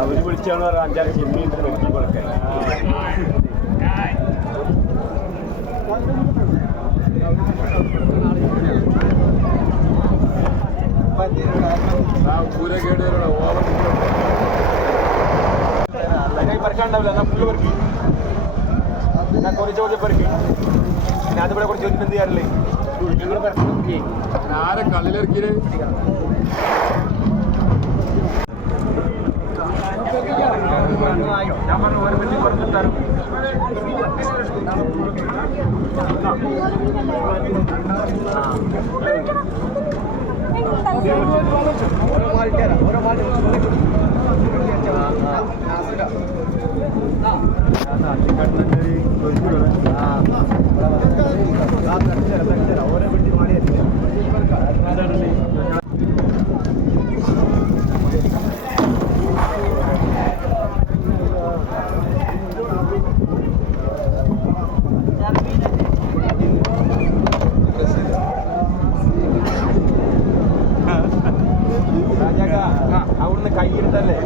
അവര് വിളിച്ചാണ് പറഞ്ഞ 5-6 ചെമ്മീൻ വെക്കി കൊടുക്കാൻ. പറക്കാണ്ടാവില്ല. എന്നാ ഫുള്ള് പെറുക്കി, ഞാൻ കുറച്ച് കുറച്ച് പെറുക്കി. പിന്നെ അതിവിടെ കുറച്ച് ചോദിച്ചിട്ട് എന്ത് ചെയ്യാറില്ലേ? ആരെ കള്ളിലിറക്കിയത്? ഞാൻ പറഞ്ഞു ഒരു പെട്ടി പുറത്തിട്ടാലും ഓരോ പെട്ടി മാറിയല്ലേ. അവിടുന്ന് കൈയിട്ടല്ലേ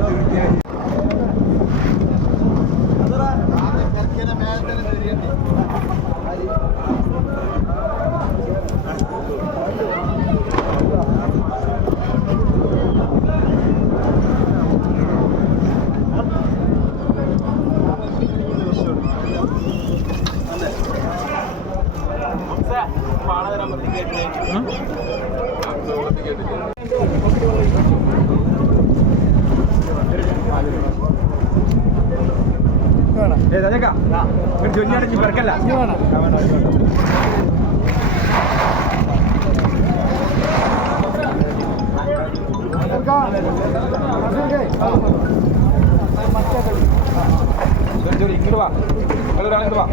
ജോലിയാണെങ്കിൽ പെരക്കല്ല. ജോലി ഇങ്ങോട്ട് വാ, ഒരാളിങ്ങോട്ട് വാ.